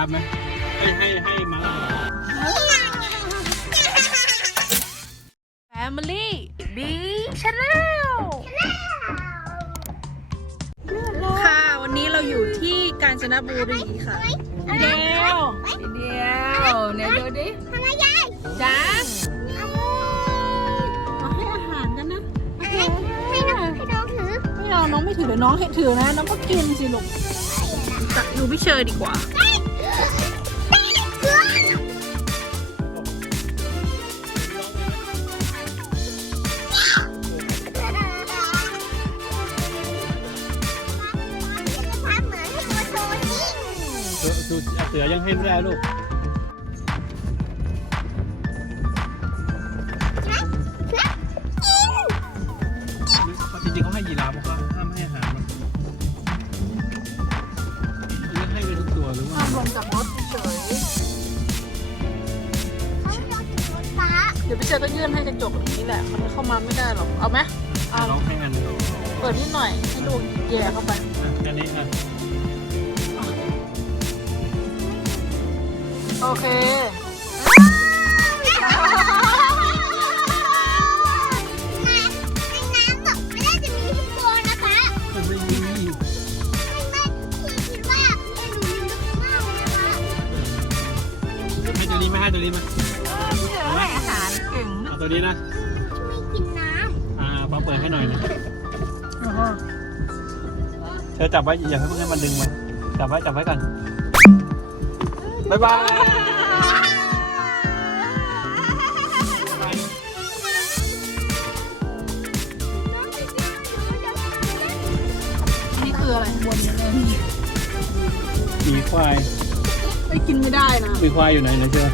รับไหมให้ให้ให้มา Family B Channel ค่ะ วันนี้เราอยู่ที่กาญจนบุรีค่ะ เดียวเดียวเนี่ยดูดิทำไมยายจ้าเอาให้อาหารกันนะให้ให้น้องให้น้องถือไม่เอาน้องไม่ถือเดี๋ยวน้องให้ถือนะ น้องก็กินสิลูกจับดูพี่เชอร์ดีกว่า ดูดูเสือยังให้ไม่ได้ลูกจริงๆเขาให้ยีราฟเพราะว่าห้ามให้อาหารมันหรือให้ไปทุกตัวหรือว่า ห้ามลงจากรถเฉยเดี๋ยวพี่เชอร์ก็ยื่นให้กระจกแบบนี้แหละมันเข้ามาไม่ได้หรอก เอาไหมเอาร้องให้มันอะเปิดนิดหน่อยให้ลูกแย่เข้าไป อันนี้อะ โอเค มันไม่มีให้ตัวนี้ไหมให้ตัวนี้ไหมให้อาหารเก่งเอาตัวนี้นะ อ่าพอเปิดให้หน่อยนะเธอจับไว้อย่าให้เพิ่งให้มันดึงมันจับไว้จับไว้ก่อน บ๊ายบายนี่คืออะไรบนเนี่ยหมีควายไม่กินไม่ได้นะหมีควายอยู่ไหนนะเชื่อ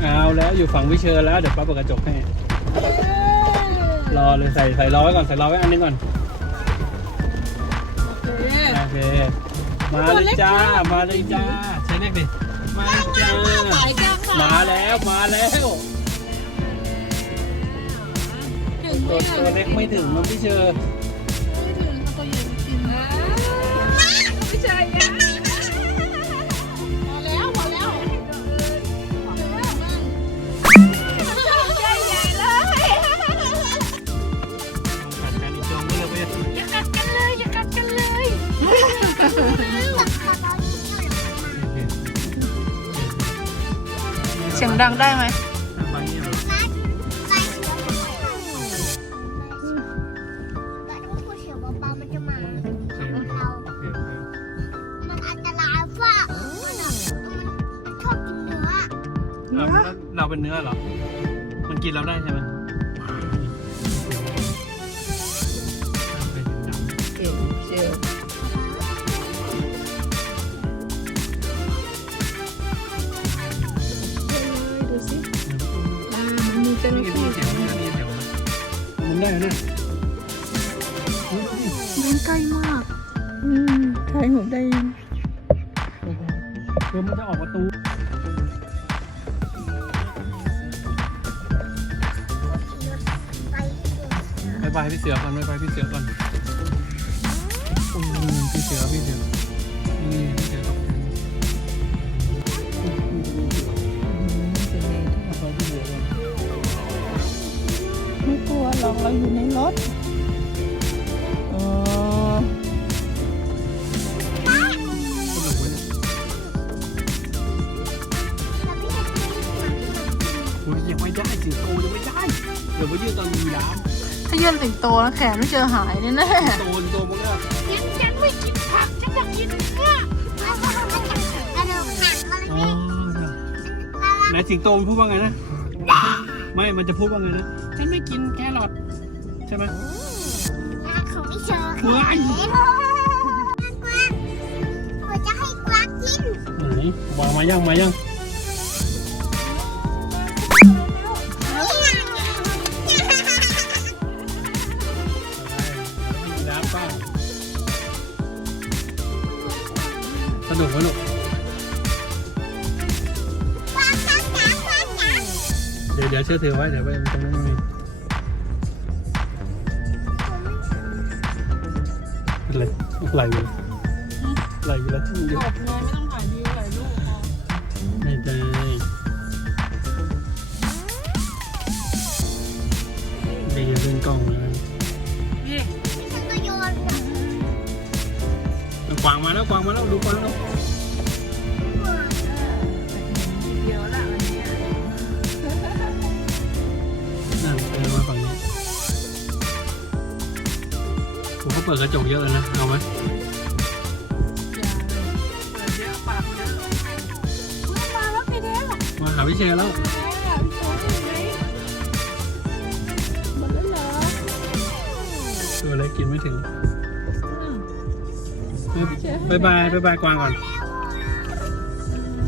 เอาแล้วอยู่ฝั่งวิเชอร์แล้วเดี๋ยวป้าเปิดกระจกให้รอเลยใส่ใส่รอไว้ก่อนใส่รอไว้อันนึงก่อนโอ เคโอเค มาเลยจ้า มาเลยจ้าใช้เลขดิมาเลยจ้าสายจ้าค่ะมาแล้วมาแล้วเก่งตัวมากตัวเล็กไม่ถึงมันพี่เชอ อเอาแล้วเราเป็นเนื้อเหรอ มันกินเราได้ใช่ไหม ได้นะเลี้ยงใกล้มาก อืมใช่ผมได้ยินเดี๋ยวมันจะออกประตูไปบายบายพี่เสือก่อนบายบายพี่เสือก่อนอืมพี่เสือพี่เสือนี่พี่เสือตกใจเอาตัวพี่เสือก่อนไม่ก ลัวหรอกเราอยู่ในรถอ๋อสนุกไหมเนี่ยอุ้ยยังไม่ได้สิงโตยังไม่ได้ เดี๋ยวไปยืนตอนมีน้ถ้ายื่นสิงโตนะแขนไม่เจอหายแน่แน่ำโตนโตมันก็ฉันฉันไม่กินผักฉันอยากกินเนื้อกระดูกหักมันอ๋อไหนสิงโตมันพูดว่าไงนะ ไม่ มันจะพูดว่าไงนะ ฉันไม่กินแครอท ใช่ไหมของพี่เชอร์ว้ายกวางเราจะให้กวางกินไหนวางมายังมายังมีน้ำเปล่าสนุกไหมลูกเดี๋ยวเดี๋ยวเชื่อถือไว้เดี๋ยวไปตรงนั้นไม่มี เลยไหลไปเลยไหลไปแล้วจบเลยไม่ต้องถ่ายวิวถ่ายรูปพอไม่ได้เดี๋ยวเล่นกล้องเลยนี่ฉันก็โยนน่ะกวางมาแล้วกวางมาแล้วดูกวางแล้ว เขาเปิดกระจกเยอะเลยนะ เอาไหมอย่าวิเยอะปากเยอะมาแล้วพี่เด้หรอมาหาพี่เชยแล้วหมดแล้วเหรอตัวเล็กกินไม่ถึงบายบายบายบายกวางก่อน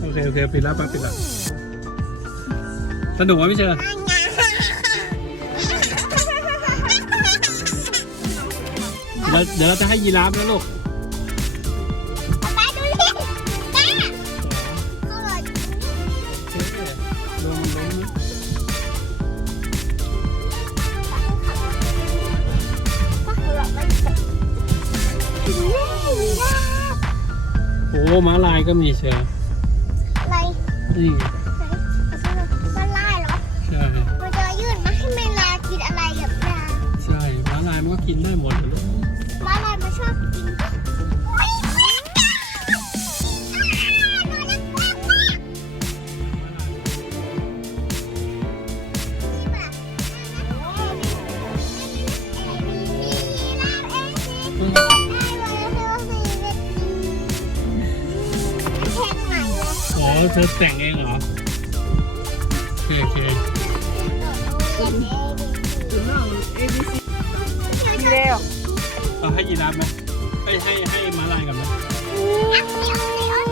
โอเค โอเค ปิดแล้วปปิดแล้วสนุกไหมพี่เชย เดี๋ยวเดี๋ยวเราจะให้ยีราฟนะลูกไปดูดิแม่เขาเลงลงนะเขาเลยมันตกโอ้ม้าลายก็มีเชียว อะไร นี่ โอ้เธอแต่งเองเหรอโอเคโอเคถึงเราเอบีซีพี่เด้หรอเอาให้ยีราฟไหมให้ให้ให้ม้าลายกับไหม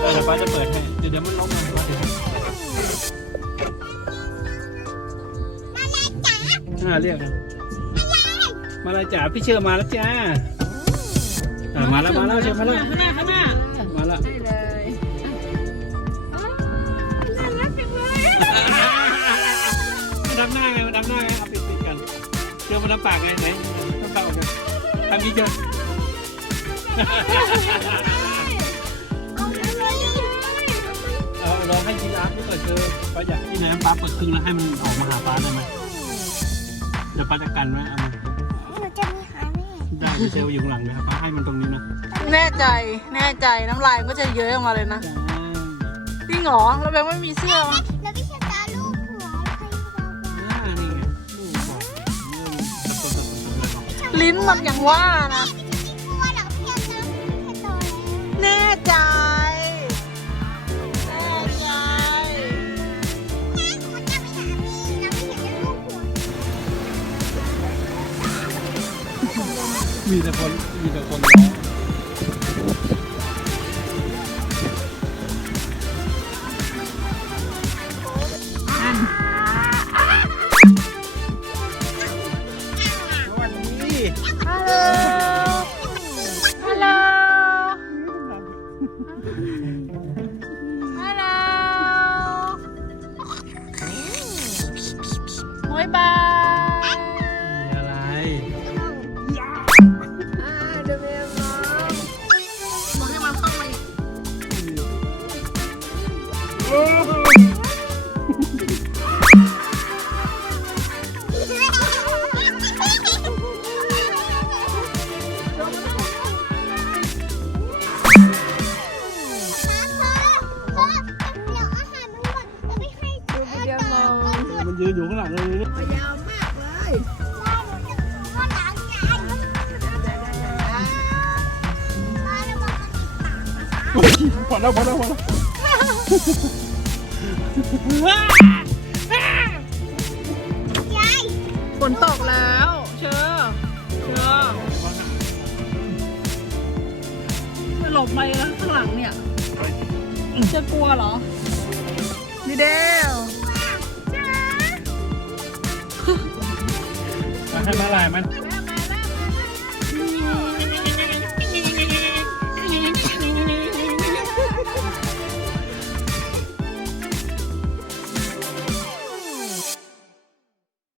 เออเดี๋ยวป้าจะเปิดให้เดี๋ยวเดี๋ยวมันล้มมาป้าเดี๋ยวอ่าเรียกนะมาลายจ๋าพี่เชื่อมาแล้วจ้าอ่ามาแล้วมาแล้วเชื่อมาแล้วข้างหน้าข้างหน้ามาแล้ว มาดับหน้าไงมาดับหน้าไงเอาปิดปิดกันเชื่อมาดับปากไงไหนดับปากออกกันทำนี้เจอเอาลองให้ยีราฟนี่เปิดเจอป้าอยากกินน้ำป้าเปิดครึ่งแล้วให้มันออกมาหาป้าได้ไหมเดี๋ยวป้าจะกันไว้เอามาได้เซลล์อยู่ข้างหลังนะครับป้าให้มันตรงนี้นะแน่ใจแน่ใจน้ำลายมันก็จะเยอะออกมาเลยนะจริงเหรอแล้วแบงค์ไม่มีเสื้อ ลิ้นมันอย่างว่านะกลัวหรอกพี่ชะตาพี่ชะตาแน่ใจแน่ใจมันจะไม่หามีนะพี่ชะตาลูกหัวมีแต่คน บา พอแล้วพอแล้วพอแล้วฝนตกแล้ว เชอเชอจะหลบไปแล้วข้างหลังเนี่ย จะกลัวเหรอดีเดลมาให้มาลายมัน